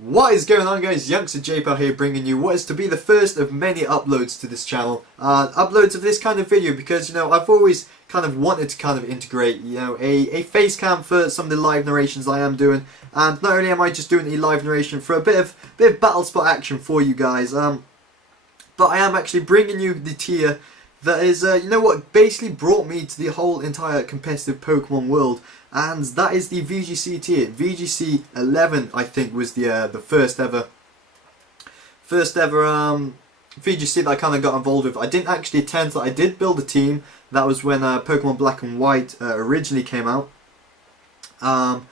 What is going on, guys? YoungsterJPow here, bringing you what is to be the first of many uploads to this channel. Uploads of this kind of video because, I've always kind of wanted to kind of integrate, a face cam for some of the live narrations I am doing. And not only am I just doing a live narration for a bit of BattleSpot action for you guys, but I am actually bringing you the tier that is, what basically brought me to the whole entire competitive Pokemon world, and that is the VGC tier. VGC 11, I think, was the first ever VGC that I kind of got involved with. I didn't actually attend that. I did build a team. That was when Pokemon Black and White originally came out, and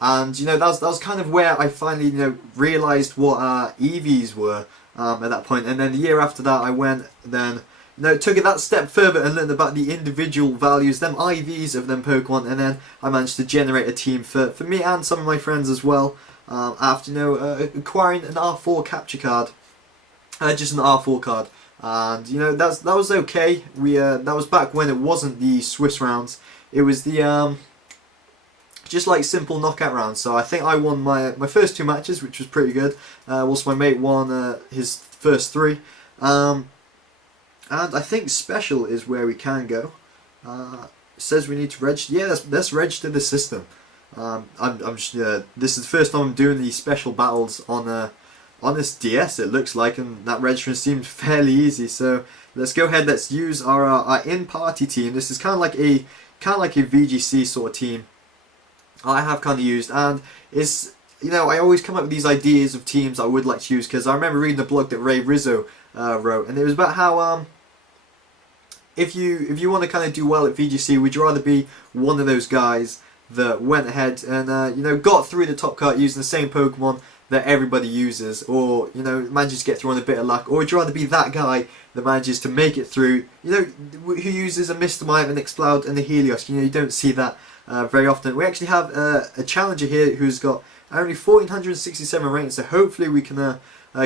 that was kind of where I finally realised what EVs were at that point. And then the year after that, I went then. Took it that step further and learned about the individual values, them IVs of them Pokemon, and then I managed to generate a team for me and some of my friends as well, after, acquiring an R4 capture card, just an R4 card, and, that was okay. That was back when it wasn't the Swiss rounds, it was the, just like simple knockout rounds. So I think I won my first 2 matches, which was pretty good. Also my mate won his first 3. And I think special is where we can go. It says we need to register. Yeah, let's register the system. This is the first time I'm doing these special battles on this DS. It looks like, and that registering seems fairly easy. So let's go ahead. Let's use our in-party team. This is kind of like a VGC sort of team I have kind of used, and it's I always come up with these ideas of teams I would like to use because I remember reading the blog that Ray Rizzo wrote, and it was about how if you want to kind of do well at VGC, would you rather be one of those guys that went ahead and got through the top cut using the same Pokemon that everybody uses, or manages to get through on a bit of luck, or would you rather be that guy that manages to make it through, who uses a Mr. Mime, an Exploud, and a Helios? You don't see that very often. We actually have a challenger here who's got only 1467 ratings, so hopefully we can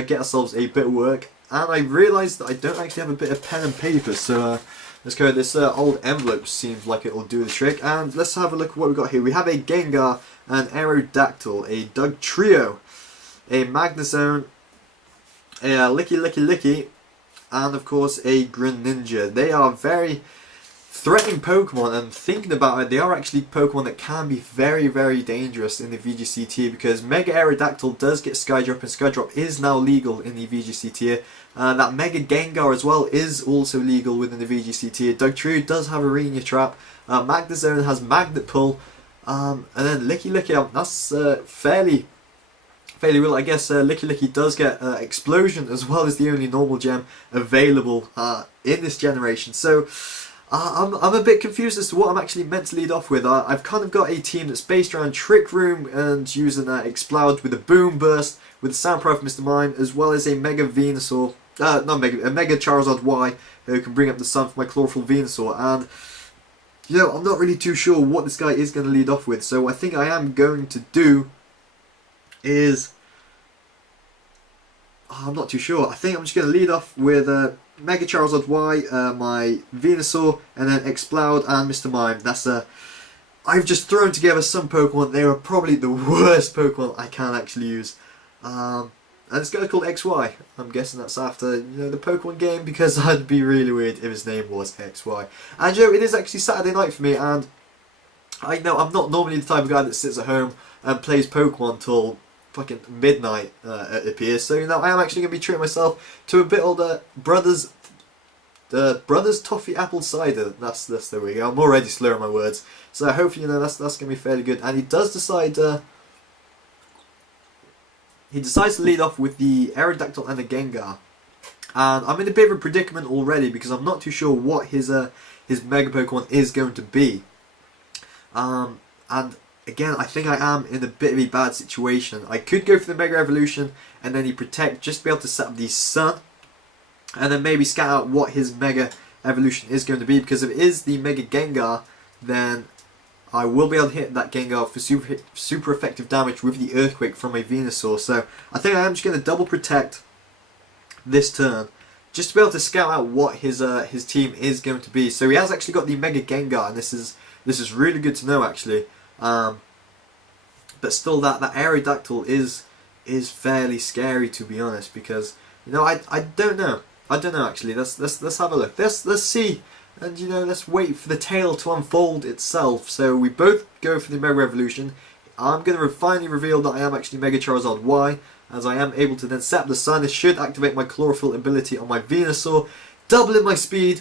get ourselves a bit of work. And I realised that I don't actually have a bit of pen and paper, so let's go with this old envelope. Seems like it'll do the trick. And let's have a look at what we've got here. We have a Gengar, an Aerodactyl, a Dugtrio, a Magnezone, a Licky, and of course a Greninja. They are very threatening Pokemon, and thinking about it, they are actually Pokemon that can be very, very dangerous in the VGC tier, because Mega Aerodactyl does get Skydrop, and Skydrop is now legal in the VGC tier. That Mega Gengar as well is also legal within the VGC tier. Dugtrio does have Arena Trap. Magnezone has Magnet Pull, and then Licky, that's fairly real. I guess Licky does get Explosion as well as the only normal gem available in this generation. So I'm a bit confused as to what I'm actually meant to lead off with. I've kind of got a team that's based around Trick Room and using Exploud with a Boom Burst, with a Sound Pro from Mr. Mime, as well as a Mega Venusaur, a Mega Charizard Y, who can bring up the sun for my Chlorophyll Venusaur. And, I'm not really too sure what this guy is going to lead off with, so what I think I am going to do is, I'm not too sure. I think I'm just going to lead off with Mega Charizard Y, my Venusaur, and then Exploud and Mr. Mime. That's I've just thrown together some Pokemon. They are probably the worst Pokemon I can actually use. And this guy's called XY. I'm guessing that's after the Pokemon game, because that'd be really weird if his name was XY. And it is actually Saturday night for me, and I know I'm not normally the type of guy that sits at home and plays Pokemon till fucking midnight, it appears. So I am actually going to be treating myself to a bit of Brothers Toffee Apple Cider. That's there we go. I'm already slurring my words. So hopefully that's going to be fairly good. And he does decide he decides to lead off with the Aerodactyl and the Gengar. And I'm in a bit of a predicament already, because I'm not too sure what his Mega Pokemon is going to be. And again, I think I am in a bit of a bad situation. I could go for the Mega Evolution and then he Protect, just to be able to set up the Sun, and then maybe scout out what his Mega Evolution is going to be, because if it is the Mega Gengar, then I will be able to hit that Gengar for super effective damage with the Earthquake from my Venusaur. So I think I am just going to double Protect this turn, just to be able to scout out what his team is going to be. So he has actually got the Mega Gengar, and this is really good to know actually. But still, that Aerodactyl is is fairly scary, to be honest, because you know I don't know. I don't know actually. Let's have a look. Let's see, and you know, let's wait for the tale to unfold itself. So we both go for the Mega Revolution. I'm going to finally reveal that I am actually Mega Charizard Y, as I am able to then set up the sun. This should activate my Chlorophyll ability on my Venusaur, doubling my speed,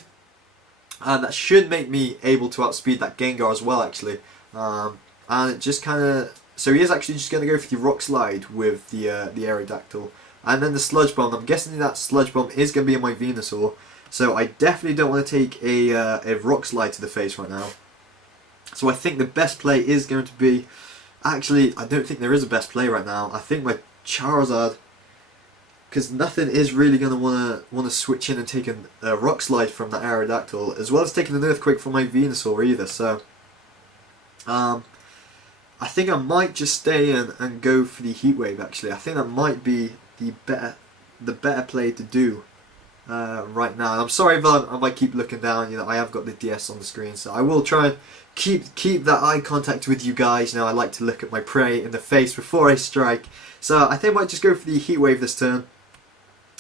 and that should make me able to outspeed that Gengar as well, actually. And it just kind of... So he is actually just going to go for the Rock Slide with the Aerodactyl. And then the Sludge Bomb. I'm guessing that Sludge Bomb is going to be in my Venusaur. So I definitely don't want to take a Rock Slide to the face right now. So I think the best play is going to be... Actually, I don't think there is a best play right now. I think my Charizard... Because nothing is really going to want to switch in and take a Rock Slide from that Aerodactyl, as well as taking an Earthquake from my Venusaur either. So, I think I might just stay in and go for the Heat Wave. Actually, I think that might be the better play to do right now. And I'm sorry if I keep looking down. You know, I have got the DS on the screen, so I will try and keep that eye contact with you guys. You know, I like to look at my prey in the face before I strike. So I think I might just go for the Heat Wave this turn.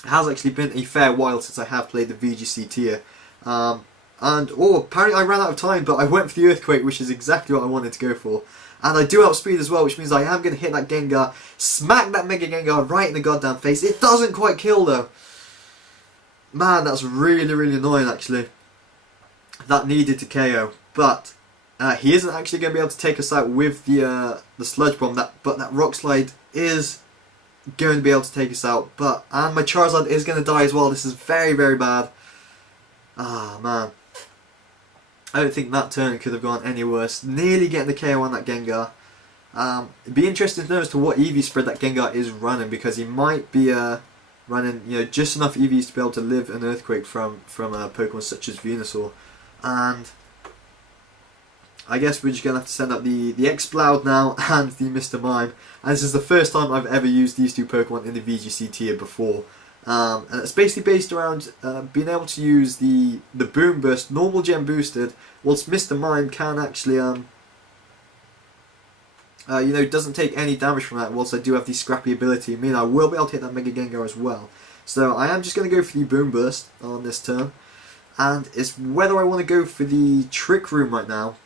It has actually been a fair while since I have played the VGC tier. Apparently I ran out of time, but I went for the Earthquake, which is exactly what I wanted to go for. And I do outspeed as well, which means I am going to hit that Gengar, smack that Mega Gengar right in the goddamn face. It doesn't quite kill though. Man, that's really, really annoying actually. That needed to KO. But he isn't actually going to be able to take us out with the Sludge Bomb. But that Rock Slide is going to be able to take us out, and my Charizard is going to die as well. This is very, very bad. Ah, man. I don't think that turn could have gone any worse. Nearly getting the KO on that Gengar. It'd be interesting to know as to what EV spread that Gengar is running, because he might be running, you know, just enough EVs to be able to live an Earthquake from Pokemon such as Venusaur. And I guess we're just going to have to send up the Exploud now and the Mr. Mime. And this is the first time I've ever used these two Pokemon in the VGC tier before. And it's basically based around being able to use the Boom Burst, normal gem boosted, whilst Mr. Mime can actually, you know, doesn't take any damage from that, whilst I do have the Scrappy ability. I mean, I will be able to hit that Mega Gengar as well. So I am just going to go for the Boom Burst on this turn. And it's whether I want to go for the Trick Room right now,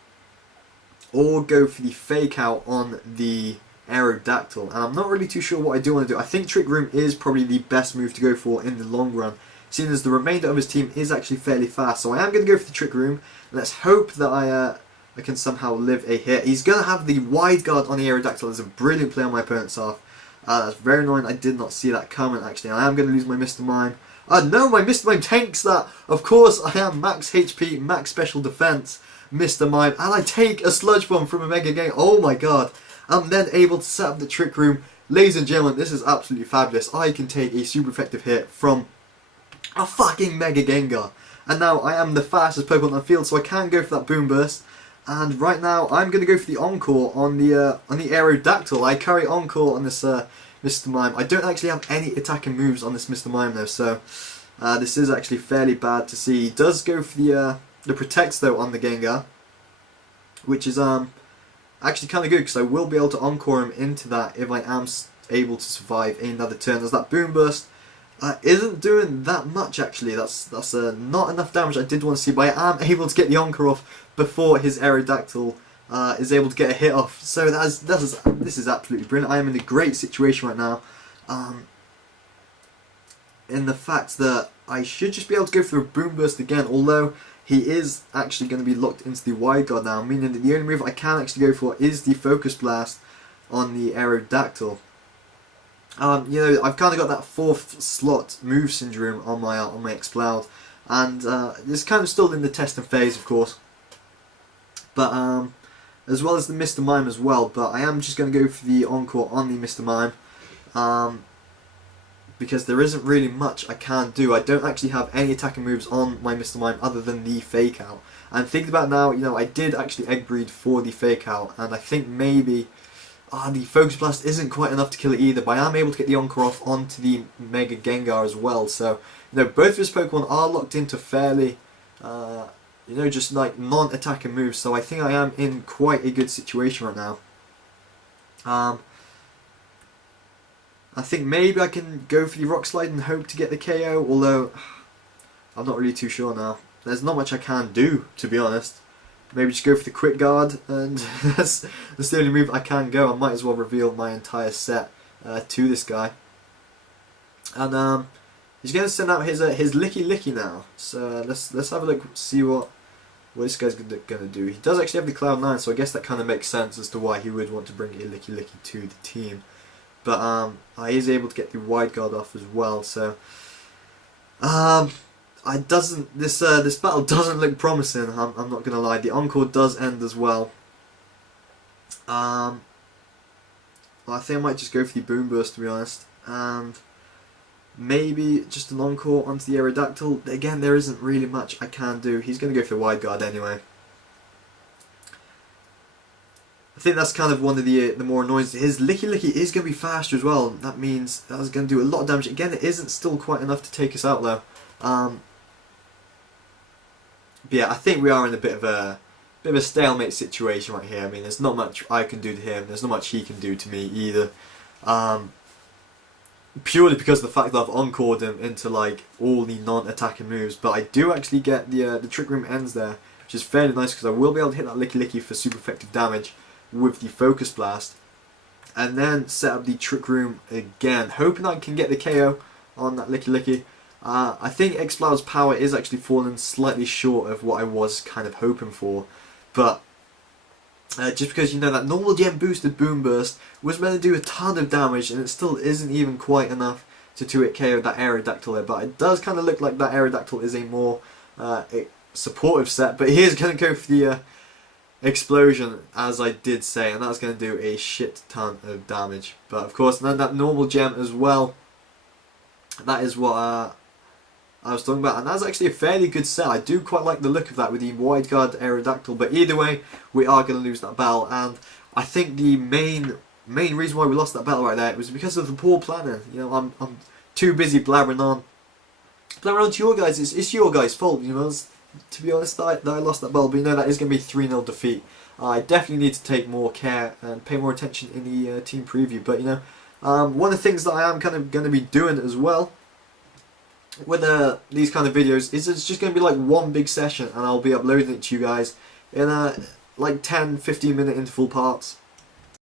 or go for the Fake Out on the Aerodactyl. And I'm not really too sure what I do want to do. I think Trick Room is probably the best move to go for in the long run, seeing as the remainder of his team is actually fairly fast. So I am going to go for the Trick Room. Let's hope that I can somehow live a hit. He's going to have the Wide Guard on the Aerodactyl. It's a brilliant play on my opponent's half. That's very annoying. I did not see that coming actually. I am going to lose my Mr. Mime. No, my Mr. Mime tanks that. Of course, I am max HP, max special defense Mr. Mime, and I take a Sludge Bomb from a Mega Gengar. Oh my god. I'm then able to set up the Trick Room. Ladies and gentlemen, this is absolutely fabulous. I can take a super effective hit from a fucking Mega Gengar. And now I am the fastest Pokemon on the field, so I can go for that Boom Burst. And right now, I'm going to go for the Encore on the Aerodactyl. I carry Encore on this Mr. Mime. I don't actually have any attacking moves on this Mr. Mime though, so this is actually fairly bad to see. He does go for the Protect though on the Gengar, which is actually kind of good, because I will be able to Encore him into that if I am able to survive another turn. As that Boom Burst isn't doing that much actually. That's not enough damage I did want to see, but I am able to get the Encore off before his Aerodactyl is able to get a hit off. So this is absolutely brilliant. I am in a great situation right now, in the fact that I should just be able to go for a Boom Burst again, although he is actually going to be locked into the Wide Guard now, meaning that the only move I can actually go for is the Focus Blast on the Aerodactyl. You know, I've kind of got that 4th slot move syndrome on my Exploud, and it's kind of still in the testing phase, of course. But as well as the Mr. Mime as well. But I am just going to go for the Encore on the Mr. Mime. Because there isn't really much I can do. I don't actually have any attacking moves on my Mr. Mime other than the Fake Out. And thinking about now, you know, I did actually Egg Breed for the Fake Out, and I think maybe the Focus Blast isn't quite enough to kill it either, but I am able to get the Encore off onto the Mega Gengar as well. So, you know, both of his Pokemon are locked into fairly, you know, just like non-attacking moves, so I think I am in quite a good situation right now. I think maybe I can go for the Rock Slide and hope to get the KO, although I'm not really too sure now. There's not much I can do, to be honest. Maybe just go for the Quick Guard, and that's the only move I can go. I might as well reveal my entire set to this guy. And he's going to send out his Licky Licky now. So let's have a look, see what this guy's going to do. He does actually have the Cloud9, so I guess that kind of makes sense as to why he would want to bring a Licky Licky to the team. But he is able to get the Wide Guard off as well. So this battle doesn't look promising. I'm not gonna lie. The Encore does end as well. Well, I think I might just go for the Boom Burst, to be honest, and maybe just an Encore onto the Aerodactyl. Again, there isn't really much I can do. He's gonna go for the Wide Guard anyway. I think that's kind of one of the more annoying. His Licky Licky is going to be faster as well. That means that's going to do a lot of damage. Again, it isn't still quite enough to take us out though. But yeah, I think we are in a bit of a stalemate situation right here. I mean, there's not much I can do to him. There's not much he can do to me either. Purely because of the fact that I've encored him into like all the non-attacking moves. But I do actually get the Trick Room ends there, which is fairly nice because I will be able to hit that Licky Licky for super effective damage with the Focus Blast, and then set up the Trick Room again, hoping I can get the KO on that Licky Licky. I think Exploud's power is actually falling slightly short of what I was kind of hoping for, but just because, you know, that normal gem boosted Boom Burst was meant to do a ton of damage, and it still isn't even quite enough to 2-hit KO that Aerodactyl there. But it does kind of look like that Aerodactyl is a more supportive set, but he is going to go for the Explosion, as I did say, and that's going to do a shit ton of damage. But of course, then that normal gem as well, that is what I was talking about, and that's actually a fairly good set. I do quite like the look of that with the Wide Guard Aerodactyl, but either way, we are going to lose that battle, and I think the main reason why we lost that battle right there was because of the poor planning. You know, I'm too busy blabbering on to your guys. It's your guys' fault, you know. To be honest, that I lost that battle, but you know that is going to be 3-0 defeat. I definitely need to take more care and pay more attention in the team preview. But you know, one of the things that I am kind of going to be doing as well with these kind of videos is it's just going to be like one big session, and I'll be uploading it to you guys in like 10-15 minute interval parts.